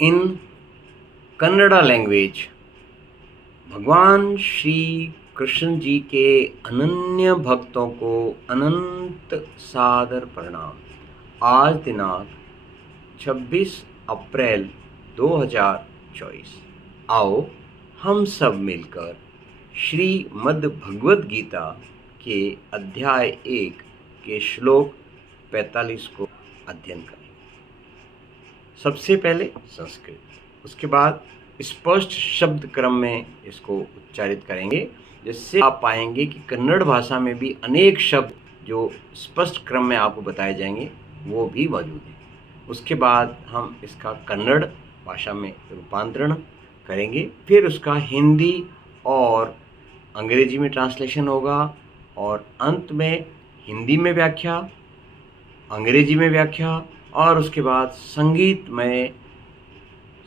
इन Kannada language भगवान श्री कृष्ण जी के अनन्य भक्तों को अनंत सादर प्रणाम। आज दिनांक 26 अप्रैल 2024। आओ हम सब मिलकर श्रीमद् भगवद गीता के अध्याय 1 के श्लोक 45 को अध्ययन करें। सबसे पहले संस्कृत, उसके बाद स्पष्ट शब्द क्रम में इसको उच्चारित करेंगे, जिससे आप पाएंगे कि कन्नड़ भाषा में भी अनेक शब्द जो स्पष्ट क्रम में आपको बताए जाएंगे वो भी मौजूद हैं। उसके बाद हम इसका कन्नड़ भाषा में रूपांतरण करेंगे, फिर उसका हिंदी और अंग्रेजी में ट्रांसलेशन होगा और अंत में हिंदी में व्याख्या, अंग्रेजी में व्याख्या और उसके बाद संगीत में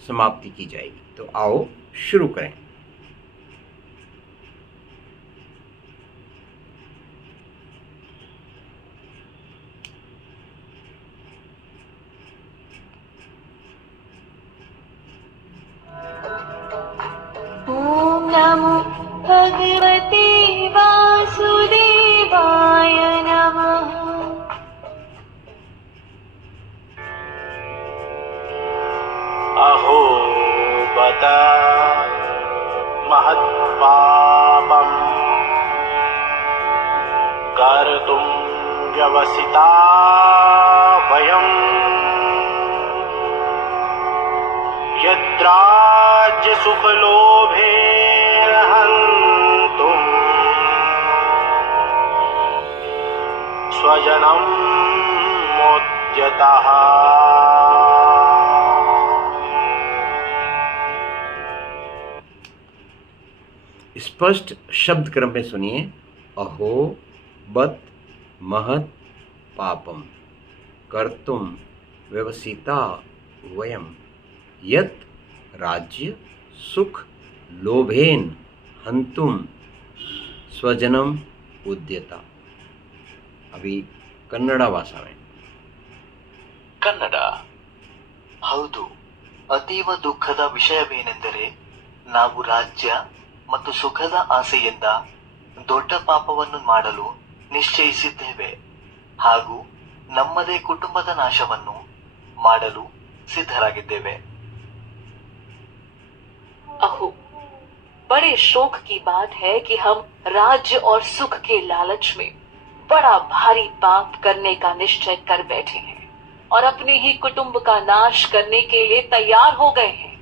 समाप्ति की जाएगी। तो आओ शुरू करें। ॐ नमो भगवते वासुदेवाय नमः। अहो बत महत्पापम् कर्तुं व्यवसिता वयम् यद्राज्यसुखलोभेर्हन्तुम् स्वजनं मोद्यतः। स्पष्ट शब्द क्रम में सुनिए। अहो बत महत पापम कर्तुम व्यवसिता वयम यत राज्य सुख लोभेन हंतुम स्वजनम उद्यता। अभी कन्नड़ भाषा में। ಕನ್ನಡ. ಹೌದು, ಅತೀವ ದುಃಖದ ವಿಷಯವೇನೆಂದರೆ ನಾವು ರಾಜ್ಯ ಮತ್ತು ಸುಖದ ಆಸೆಯಿಂದ ದೊಡ್ಡ ಪಾಪವನ್ನು ಮಾಡಲು ನಿಶ್ಚಯಿಸಿದ್ದೇವೆ ಹಾಗೂ ನಮ್ಮದೇ ಕುಟುಂಬದ ನಾಶವನ್ನು ಮಾಡಲು ಸಿದ್ಧರಾಗಿದ್ದೇವೆ. अहो, बड़े शोक की बात है कि हम राज्य और सुख के लालच में बड़ा भारी पाप करने का निश्चय कर बैठे हैं और अपने ही कुटुंब का नाश करने के लिए तैयार हो गए हैं।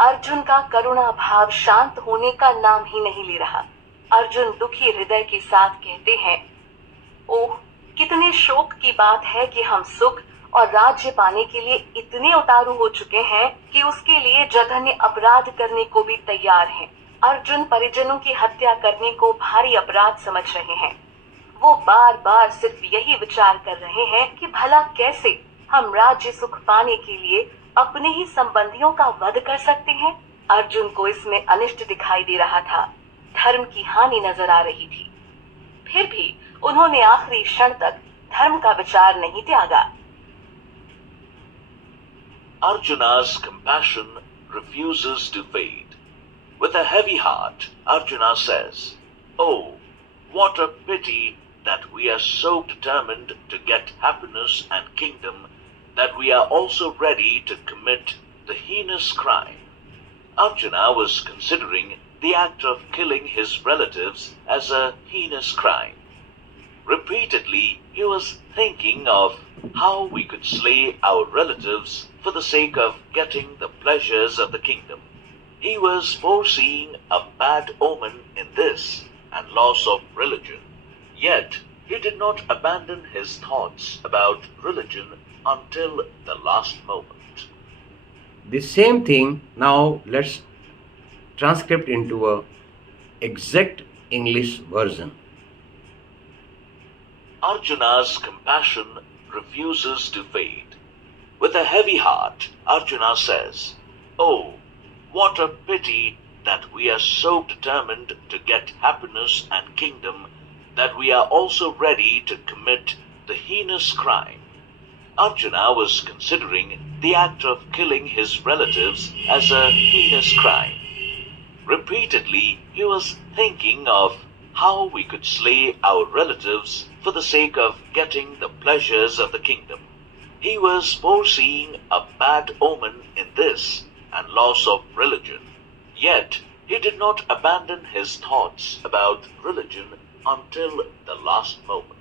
अर्जुन का करुणा भाव शांत होने का नाम ही नहीं ले रहा। अर्जुन दुखी हृदय के साथ कहते हैं, ओह, कितने शोक की बात है कि हम सुख और राज्य पाने के लिए इतने उतारू हो चुके हैं कि उसके लिए जघन्य अपराध करने को भी तैयार हैं। अर्जुन परिजनों की हत्या करने को भारी अपराध समझ रहे हैं। वो बार बार सिर्फ यही विचार कर रहे हैं कि भला कैसे हम राज्य सुख पाने के लिए अपने ही संबंधियों का वध कर सकते हैं। अर्जुन को इसमें अनिष्ट दिखाई दे रहा था, धर्म की हानि नजर आ रही थी। फिर भी उन्होंने आखिरी क्षण तक धर्म का विचार नहीं त्यागा। Arjuna's compassion refuses to fade. With a heavy heart, Arjuna says, "Oh, what a pity that we are so determined to get happiness and kingdom that we are also ready to commit the heinous crime." Arjuna was considering the act of killing his relatives as a heinous crime. Repeatedly, he was thinking of how we could slay our relatives for the sake of getting the pleasures of the kingdom. He was foreseeing a bad omen in this and loss of religion. Yet, he did not abandon his thoughts about religion until the last moment. The same thing, now let's transcript into a exact English version. Arjuna's compassion refuses to fade. With a heavy heart, Arjuna says, "Oh, what a pity that we are so determined to get happiness and kingdom that we are also ready to commit the heinous crime. Arjuna was considering the act of killing his relatives as a heinous crime. Repeatedly, he was thinking of how we could slay our relatives for the sake of getting the pleasures of the kingdom. He was foreseeing a bad omen in this and loss of religion. Yet, he did not abandon his thoughts about religion until the last moment.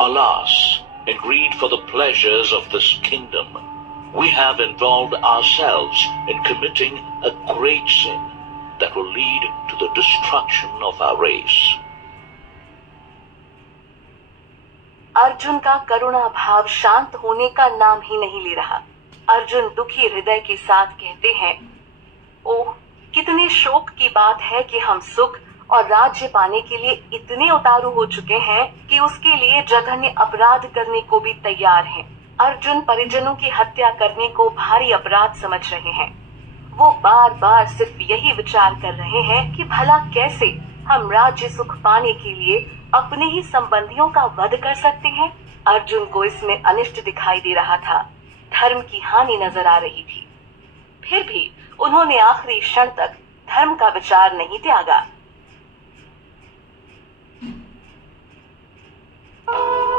Alas, in greed for the pleasures of this kingdom, we have involved ourselves in committing a great sin that will lead to the destruction of our race. Arjun का करुणा भाव शांत होने का नाम ही नहीं ले रहा। अर्जुन दुखी हृदय के साथ कहते हैं, ओह, कितने शोक की बात है कि हम सुख और राज्य पाने के लिए इतने उतारू हो चुके हैं कि उसके लिए जघन्य अपराध करने को भी तैयार हैं। अर्जुन परिजनों की हत्या करने को भारी अपराध समझ रहे हैं। वो बार बार सिर्फ यही विचार कर रहे हैं कि भला कैसे हम राज्य सुख पाने के लिए अपने ही संबंधियों का वध कर सकते हैं। अर्जुन को इसमें अनिष्ट दिखाई दे रहा था, धर्म की हानि नजर आ रही थी। फिर भी उन्होंने आखिरी क्षण तक धर्म का विचार नहीं त्यागा।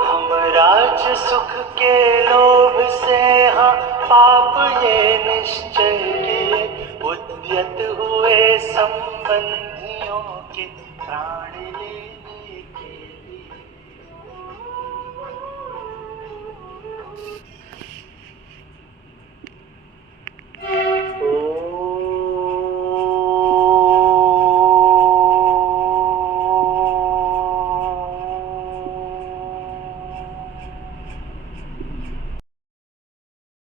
हम राज्य सुख के लोभ से हाँ पाप ये निश्चय किए, उद्यत हुए संबंधियों के प्राण लिए।